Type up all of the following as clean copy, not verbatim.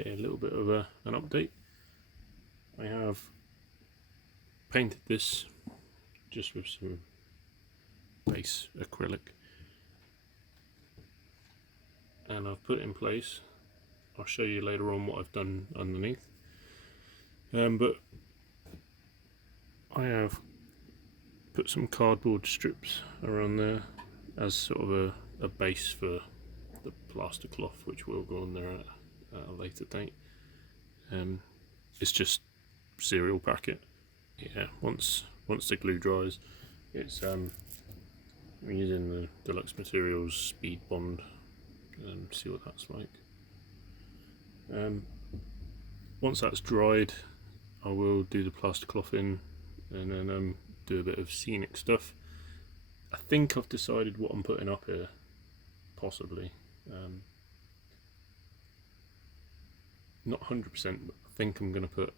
Okay, a little bit of an update. I have painted this just with some base acrylic, and I've put it in place. I'll show you later on what I've done underneath, but I have put some cardboard strips around there as sort of a base for the plaster cloth, which will go on there at a later date. It's just cereal packet. Yeah, once the glue dries, it's I'm using the Deluxe Materials Speed Bond, and see what that's like. Once that's dried, I will do the plaster cloth in, and then do a bit of scenic stuff. I think I've decided what I'm putting up here, possibly. Not 100%, but I think I'm going to put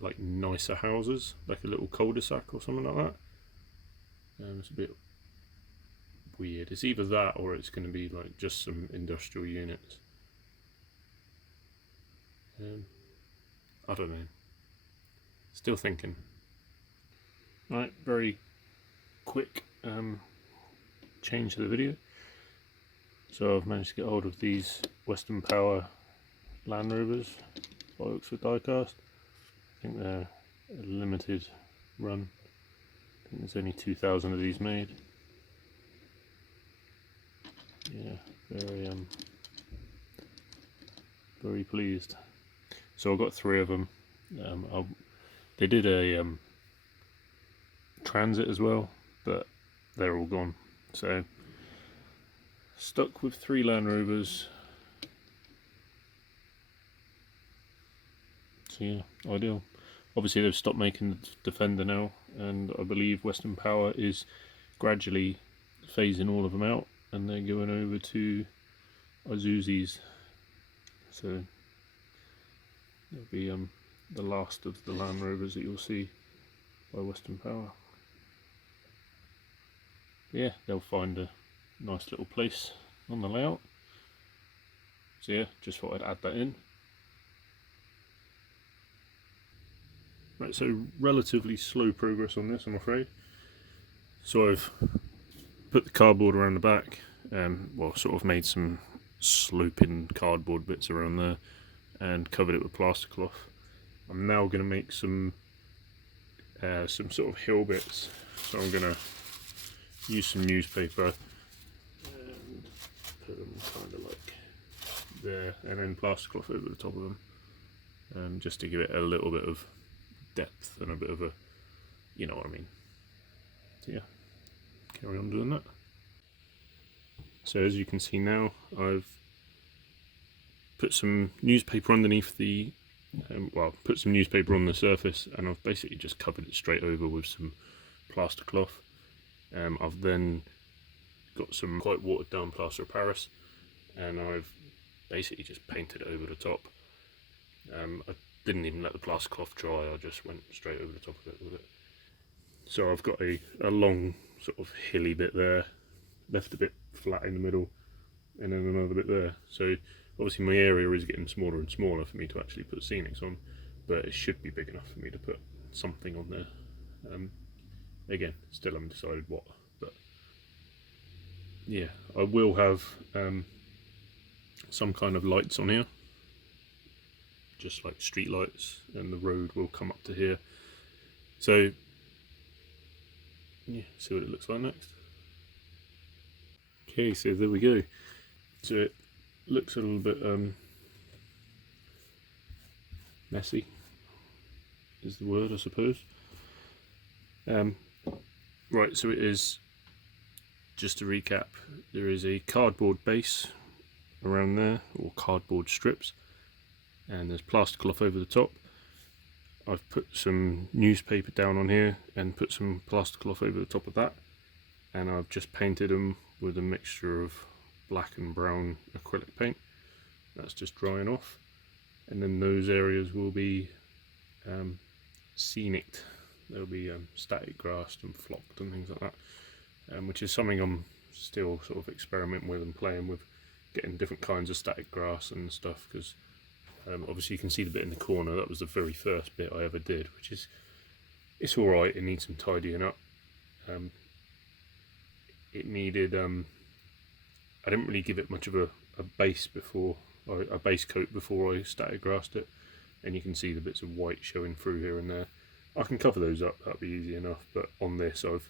like nicer houses, like a little cul-de-sac or something like that. It's a bit weird. It's either that or it's going to be like just some industrial units. I don't know. Still thinking. Right, very quick change to the video. So I've managed to get hold of these Western Power Land Rovers by Oxford Diecast. I think they're a limited run. I think there's only 2,000 of these made. Yeah, very pleased. So I've got 3 of them. They did a Transit as well, but they're all gone. So stuck with 3 Land Rovers. So yeah, ideal. Obviously they've stopped making the Defender now, and I believe Western Power is gradually phasing all of them out, and they're going over to Isuzu's. So it'll be the last of the Land Rovers that you'll see by Western Power. Yeah, they'll find a nice little place on the layout. So yeah, just thought I'd add that in. Right, so relatively slow progress on this, I'm afraid. So I've put the cardboard around the back, well, sort of made some sloping cardboard bits around there and covered it with plaster cloth. I'm now going to make some sort of hill bits. So I'm going to use some newspaper and put them kind of like there, and then plaster cloth over the top of them, just to give it a little bit of depth and a bit of a, you know what I mean. So yeah, carry on doing that. So as you can see now, I've put some newspaper underneath the, put some newspaper on the surface, and I've basically just covered it straight over with some plaster cloth. I've then got some quite watered down plaster of Paris, and I've basically just painted it over the top. I didn't even let the plaster cloth dry, I just went straight over the top of it with it. So I've got a long sort of hilly bit there, left a bit flat in the middle, and then another bit there. So obviously my area is getting smaller and smaller for me to actually put scenics on, but it should be big enough for me to put something on there. Again, still haven't decided what, but yeah, I will have some kind of lights on here, just like street lights, and the road will come up to here. So yeah, see what it looks like next. Okay, so there we go. So it looks a little bit messy is the word, I suppose. Right, so it is, just to recap, there is a cardboard base around there, or cardboard strips, and there's plaster cloth over the top. I've put some newspaper down on here and put some plaster cloth over the top of that, and I've just painted them with a mixture of black and brown acrylic paint. That's just drying off, and then those areas will be scenic. They'll be static grassed and flocked and things like that, which is something I'm still sort of experimenting with and playing with, getting different kinds of static grass and stuff, because Obviously you can see the bit in the corner, that was the very first bit I ever did, which is, it's alright, it needs some tidying up. It needed, I didn't really give it much of a base before, or a base coat before I static grassed it, and you can see the bits of white showing through here and there. I can cover those up, that'll be easy enough, but on this I've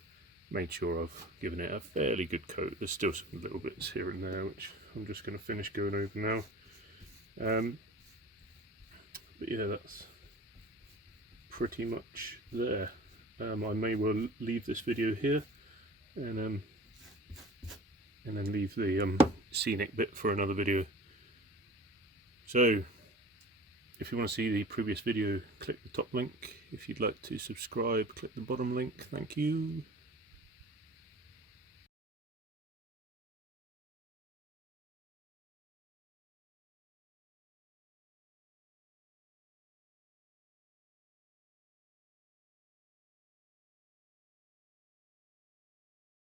made sure I've given it a fairly good coat. There's still some little bits here and there which I'm just going to finish going over now. But yeah, that's pretty much there. I may well leave this video here and then leave the scenic bit for another video. So if you want to see the previous video, click the top link. If you'd like to subscribe, click the bottom link. Thank you.